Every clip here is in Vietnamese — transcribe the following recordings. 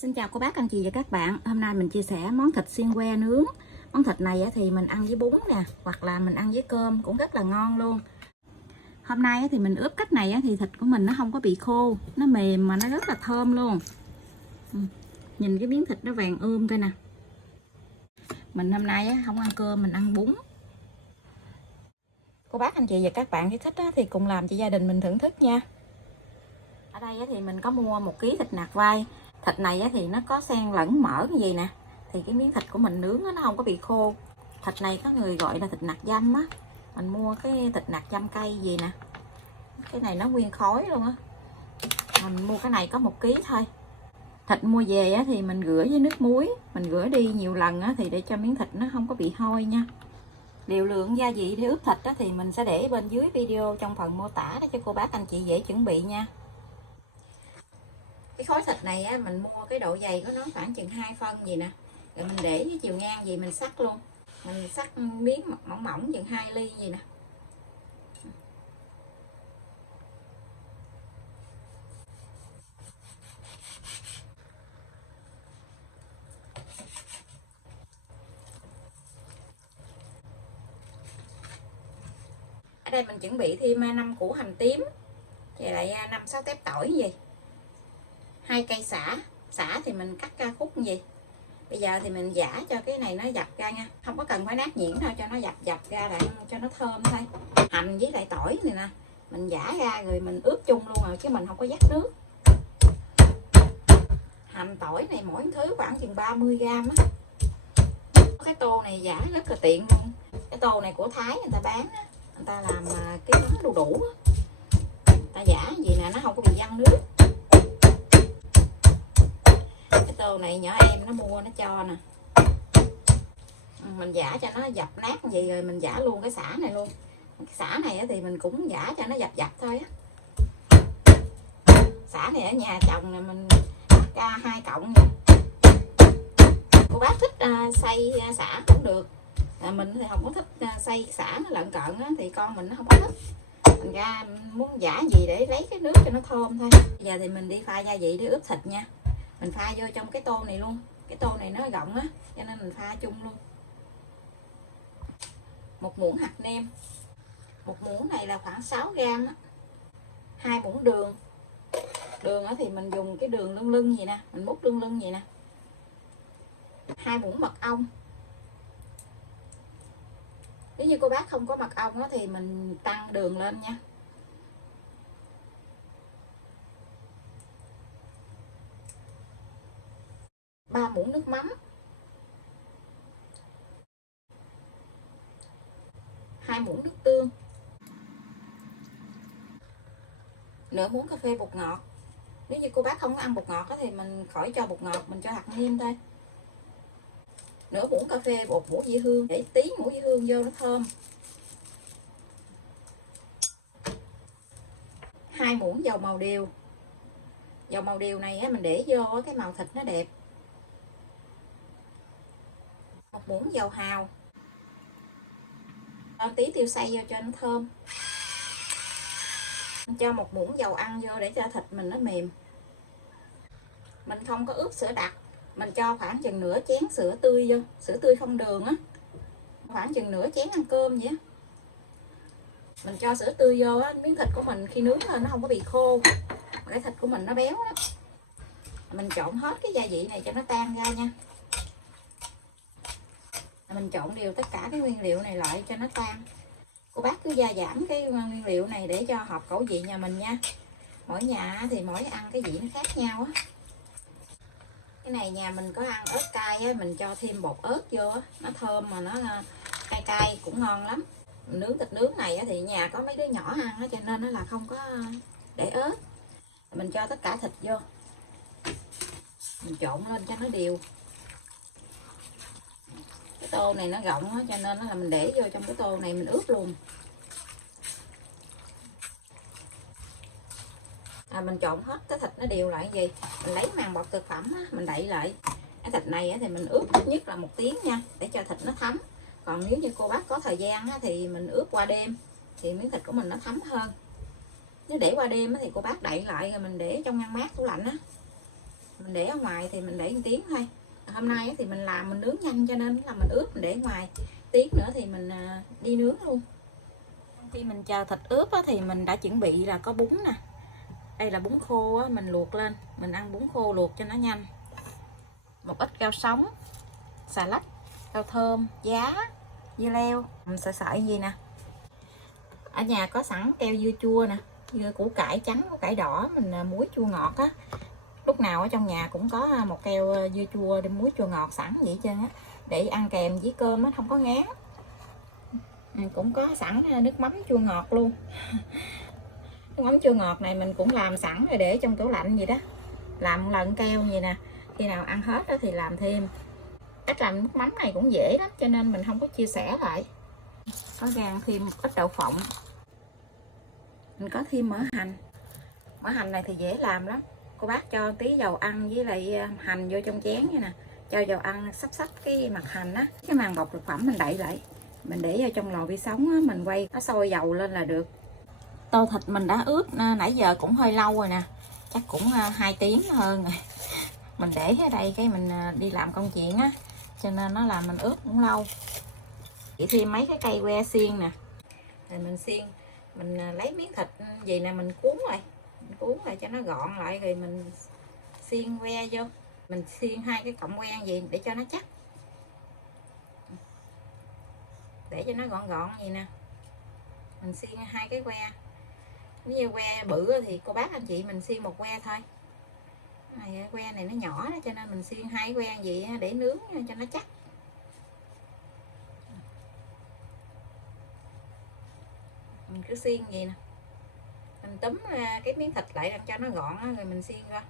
Xin chào cô bác, anh chị và các bạn. Hôm nay mình chia sẻ món thịt xiên que nướng. Món thịt này thì mình ăn với bún nè, hoặc là mình ăn với cơm cũng rất là ngon luôn. Hôm nay thì mình ướp cách này thì thịt của mình nó không có bị khô, nó mềm mà nó rất là thơm luôn. Nhìn cái miếng thịt nó vàng ươm coi nè. Mình hôm nay không ăn cơm, mình ăn bún. Cô bác, anh chị và các bạn nếu thích thì cùng làm cho gia đình mình thưởng thức nha. Ở đây thì mình có mua 1 kg thịt nạc vai. Thịt này thì nó có xen lẫn mỡ cái gì nè, thì cái miếng thịt của mình nướng nó không có bị khô. Thịt này có người gọi là thịt nạc dăm á. Mình mua cái thịt nạc dăm cây gì nè, cái này nó nguyên khói luôn á. Mình mua cái này có 1 kg thôi. Thịt mua về thì mình rửa với nước muối, mình rửa đi nhiều lần thì để cho miếng thịt nó không có bị hôi nha. Liều lượng gia vị để ướp thịt thì mình sẽ để bên dưới video trong phần mô tả để cho cô bác anh chị dễ chuẩn bị nha. Cái khối thịt này mình mua cái độ dày của nó khoảng chừng 2 phân gì nè, rồi mình để với chiều ngang gì mình cắt luôn, mình cắt miếng mỏng mỏng chừng 2 ly gì nè. Ở đây mình chuẩn bị thêm 5 củ hành tím, và lại 5-6 tép tỏi gì, 2 cây sả thì mình cắt ra khúc như vậy. Bây giờ thì mình giã cho cái này nó dập ra nha, không có cần phải nát nhuyễn đâu, cho nó dập ra lại cho nó thơm thôi. Hành với lại tỏi này nè, mình giã ra rồi mình ướp chung luôn rồi chứ mình không có vắt nước. Hành tỏi này mỗi thứ khoảng chừng 30g á. Cái tô này giã rất là tiện luôn. Cái tô này của Thái người ta bán á, người ta làm cái món đu đủ á, người ta giã gì nè nó không có bị văng nước. Cái tô này nhỏ em nó mua nó cho nè, mình giã cho nó dập nát gì rồi mình giã luôn cái sả này luôn. Cái sả này thì mình cũng giã cho nó dập thôi á. Sả này ở nhà trồng này mình cắt 2 cọng nha. Cô bác thích xay sả cũng được, mình thì không có thích xay sả nó lợn cợn á, thì con mình nó không có thích. Mình ra muốn giã gì để lấy cái nước cho nó thơm thôi. Bây giờ thì mình đi pha gia vị để ướp thịt nha. Mình pha vô trong cái tô này luôn, cái tô này nó rộng á cho nên mình pha chung luôn. 1 muỗng hạt nêm, 1 muỗng này là khoảng 6g á. 2 muỗng đường. Đường thì mình dùng cái đường lưng lưng gì nè, mình múc lưng lưng vậy nè. 2 muỗng mật ong. Nếu như cô bác không có mật ong thì mình tăng đường lên nha. Ba muỗng nước mắm, 2 muỗng nước tương, nửa muỗng cà phê bột ngọt. Nếu như cô bác không có ăn bột ngọt thì mình khỏi cho bột ngọt, mình cho hạt nêm thôi. Nửa muỗng cà phê bột muỗng dĩ hương, để tí muỗng dĩ hương vô nó thơm. 2 muỗng dầu màu điều. Dầu màu điều này mình để vô cái màu thịt nó đẹp. 1 muỗng dầu hào, cho tí tiêu xay vô cho nó thơm. Cho 1 muỗng dầu ăn vô để cho thịt mình nó mềm. Mình không có ướp sữa đặc, mình cho khoảng chừng nửa chén sữa tươi vô, sữa tươi không đường á, khoảng chừng nửa chén ăn cơm vậy á. Mình cho sữa tươi vô á, miếng thịt của mình khi nướng lên nó không có bị khô, cái thịt của mình nó béo đó. Mình trộn hết cái gia vị này cho nó tan ra nha. Mình trộn đều tất cả cái nguyên liệu này lại cho nó tan. Cô bác cứ gia giảm cái nguyên liệu này để cho hợp khẩu vị nhà mình nha. Mỗi nhà thì mỗi ăn cái vị nó khác nhau á. Cái này nhà mình có ăn ớt cay á, mình cho thêm bột ớt vô á, nó thơm mà nó cay cay cũng ngon lắm. Mình nướng thịt nướng này thì nhà có mấy đứa nhỏ ăn á, cho nên nó là không có để ớt. Mình cho tất cả thịt vô, mình trộn lên cho nó đều. Cái tô này nó rộng á, cho nên nó là mình để vô trong cái tô này mình ướp luôn. Mình trộn hết cái thịt nó đều lại gì, mình lấy màng bọc thực phẩm á, mình đậy lại. Cái thịt này thì mình ướp ít nhất là 1 tiếng nha, để cho thịt nó thấm. Còn nếu như cô bác có thời gian thì mình ướp qua đêm thì miếng thịt của mình nó thấm hơn. Nếu để qua đêm thì cô bác đậy lại rồi mình để trong ngăn mát tủ lạnh á. Mình để ở ngoài thì mình để 1 tiếng thôi. Hôm nay thì mình làm mình nướng nhanh cho nên là mình ướp mình để ngoài, tiếng nữa thì mình đi nướng luôn. Khi mình chờ thịt ướp thì mình đã chuẩn bị là có bún nè. Đây là bún khô mình luộc lên, mình ăn bún khô luộc cho nó nhanh. Một ít rau sống, xà lách, rau thơm, giá, dưa leo, sợi sợi gì nè. Ở nhà có sẵn keo dưa chua nè, dưa củ cải trắng, củ cải đỏ, mình muối chua ngọt á. Lúc nào ở trong nhà cũng có một keo dưa chua để muối chua ngọt sẵn vậy trơn á, để ăn kèm với cơm nó không có ngán. Cũng có sẵn nước mắm chua ngọt luôn. Nước mắm chua ngọt này mình cũng làm sẵn rồi để trong tủ lạnh vậy đó, làm một lần keo vậy nè, khi nào ăn hết đó thì làm thêm. Cách làm nước mắm này cũng dễ lắm cho nên mình không có chia sẻ lại. Có rang thêm một ít đậu phộng, mình có thêm mỡ hành. Mỡ hành này thì dễ làm lắm, cô bác cho tí dầu ăn với lại hành vô trong chén như nè, cho dầu ăn sắp sắp cái mặt hành á, cái màng bọc thực phẩm mình đậy lại, mình để vào trong lò vi sóng á, mình quay nó sôi dầu lên là được. Tô thịt mình đã ướp nãy giờ cũng hơi lâu rồi nè, chắc cũng 2 tiếng hơn rồi. Mình để ở đây cái mình đi làm công chuyện á, cho nên nó làm mình ướp cũng lâu. Chỉ thêm mấy cái cây que xiên nè, rồi mình xiên, mình lấy miếng thịt gì nè mình cuốn lại cho nó gọn lại, rồi mình xiên que vô, mình xiên 2 cái cọng que gì để cho nó chắc, để cho nó gọn gọn gì nè. Mình xiên 2 cái que, nếu như que bự thì cô bác anh chị mình xiên 1 que thôi. Này, que này nó nhỏ đó, cho nên mình xiên 2 que gì để nướng cho nó chắc. Mình cứ xiên gì nè, mình túm cái miếng thịt lại làm cho nó gọn rồi mình xiên ra.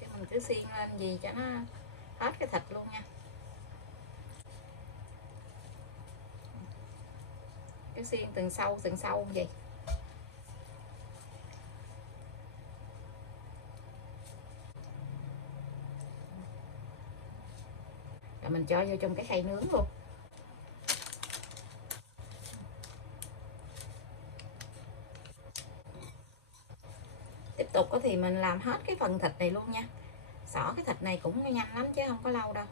Cái mình cứ xiên lên gì cho nó hết cái thịt luôn nha. Cái xiên từng sâu vậy. Rồi mình cho vô trong cái khay nướng luôn. Tiếp tục thì mình làm hết cái phần thịt này luôn nha. Xỏ cái thịt này cũng nhanh lắm chứ không có lâu đâu.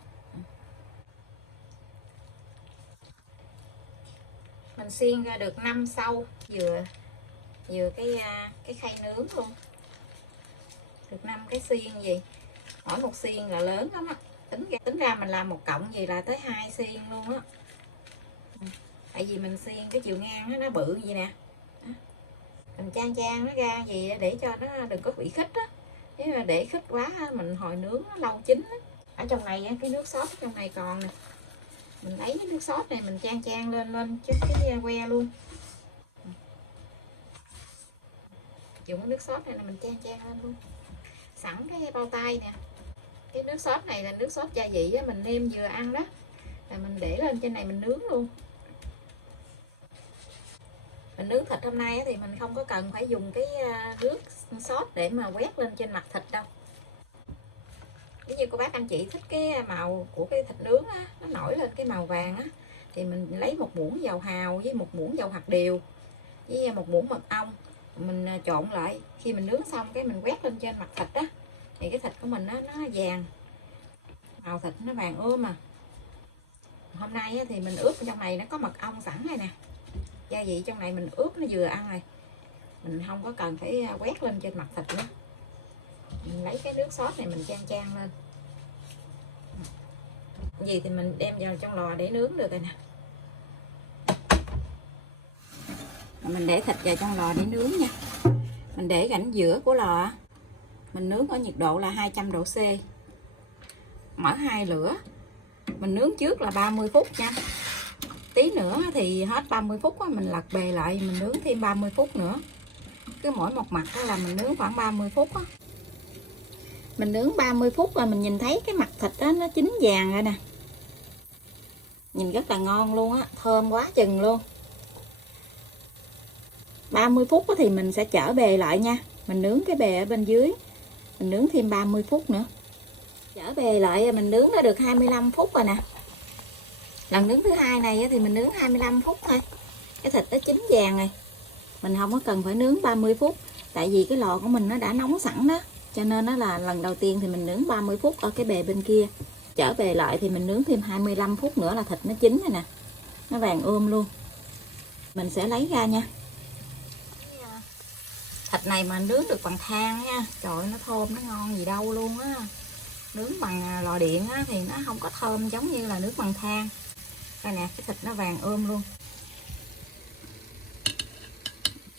Mình xiên ra được 5 sâu, vừa cái khay nướng luôn. Được 5 cái xiên gì. Mỗi một xiên là lớn lắm á. Tính ra mình làm một cộng gì là tới 2 xiên luôn á. Tại vì mình xiên cái chiều ngang nó bự vậy nè. Mình chan nó ra gì để cho nó đừng có bị khít á. Nếu mà để khít quá mình hồi nướng nó lâu chín á. Ở trong này cái nước sốt trong này còn nè. Mình lấy cái nước sốt này mình chan lên chứ cái que luôn. Dùng cái nước sốt này là mình chan lên luôn. Sẵn cái bao tay nè. Cái nước sốt này là nước sốt gia vị á, mình nêm vừa ăn đó. Là mình để lên trên này mình nướng luôn. Mình nướng thịt hôm nay thì mình không có cần phải dùng cái nước sốt để mà quét lên trên mặt thịt đâu. Nếu như cô bác anh chị thích cái màu của cái thịt nướng á, nó nổi lên cái màu vàng á, thì mình lấy 1 muỗng dầu hào với 1 muỗng dầu hạt điều với 1 muỗng mật ong, mình trộn lại. Khi mình nướng xong cái mình quét lên trên mặt thịt á, thì cái thịt của mình nó vàng, màu thịt nó vàng ươm mà. Hôm nay thì mình ướp trong này nó có mật ong sẵn này nè, gia vị trong này mình ướp nó vừa ăn rồi, mình không có cần phải quét lên trên mặt thịt nữa. Mình lấy cái nước sốt này mình chan lên, gì thì mình đem vào trong lò để nướng được rồi nè. Mình để thịt vào trong lò để nướng nha. Mình để rãnh giữa của lò, mình nướng ở nhiệt độ là 200 độ C, mở 2 lửa. Mình nướng trước là 30 phút nha. Tí nữa thì hết 30 phút mình lật bề lại, mình nướng thêm 30 phút nữa. Cứ mỗi một mặt là mình nướng khoảng 30 phút á. Mình nướng 30 phút là mình nhìn thấy cái mặt thịt đó nó chín vàng rồi nè. Nhìn rất là ngon luôn á, thơm quá chừng luôn. 30 phút thì mình sẽ chở bề lại nha. Mình nướng cái bề ở bên dưới, mình nướng thêm 30 phút nữa. Chở bề lại mình nướng đã được 25 phút rồi nè. Lần nướng thứ hai này thì mình nướng 25 phút thôi. Cái thịt nó chín vàng rồi. Mình không có cần phải nướng 30 phút. Tại vì cái lò của mình nó đã nóng sẵn đó. Cho nên nó là lần đầu tiên thì mình nướng 30 phút ở cái bề bên kia. Trở về lại thì mình nướng thêm 25 phút nữa là thịt nó chín rồi nè. Nó vàng luôn. Mình sẽ lấy ra nha. Thịt này mà nướng được bằng than nha, trời ơi, nó thơm nó ngon gì đâu luôn á. Nướng bằng lò điện á, thì nó không có thơm giống như là nướng bằng than. Đây nè, cái thịt nó vàng luôn.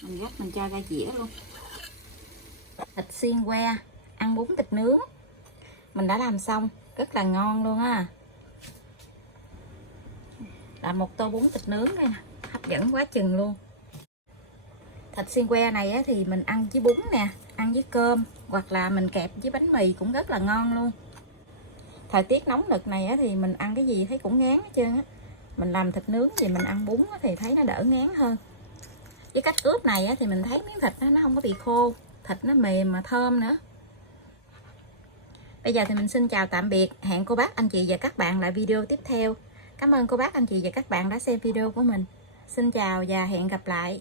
Mình gấp mình cho ra dĩa luôn. Thịt xiên que ăn bún thịt nướng mình đã làm xong, rất là ngon luôn á. Là một tô bún thịt nướng đây nè, hấp dẫn quá chừng luôn. Thịt xiên que này á, thì mình ăn với bún nè, ăn với cơm hoặc là mình kẹp với bánh mì cũng rất là ngon luôn. Thời tiết nóng nực này á, thì mình ăn cái gì thấy cũng ngán hết trơn á. Mình làm thịt nướng thì mình ăn bún á, thì thấy nó đỡ ngán hơn. Với cách ướp này á, thì mình thấy miếng thịt nó không có bị khô, thịt nó mềm mà thơm nữa. Bây giờ thì mình xin chào tạm biệt, hẹn cô bác anh chị và các bạn lại video tiếp theo. Cảm ơn cô bác anh chị và các bạn đã xem video của mình. Xin chào và hẹn gặp lại.